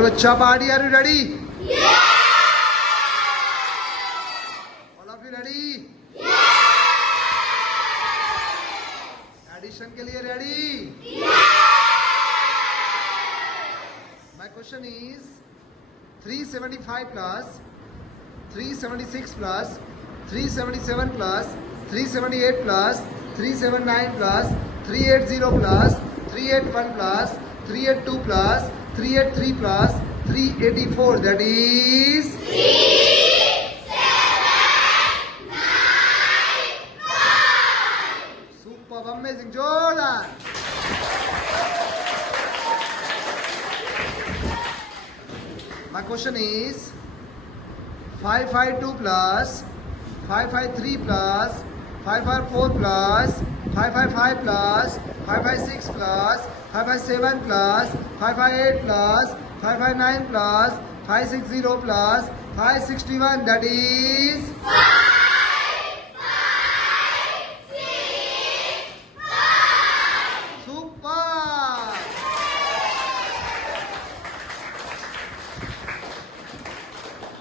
Bacha party, are you ready? Yeah! All of you ready? Yeah! Addition के लिए ready? Yeah! My question is 375 plus 376 plus 377 plus 378 plus 379 plus 380 plus 381 plus 382 plus 383 plus 384, that is 3795. Super, amazing, Jordan. My question is 552 plus 553 plus 554 plus 555 plus 556 plus 557 plus 558 plus 559 plus 560 plus 561, that is 5.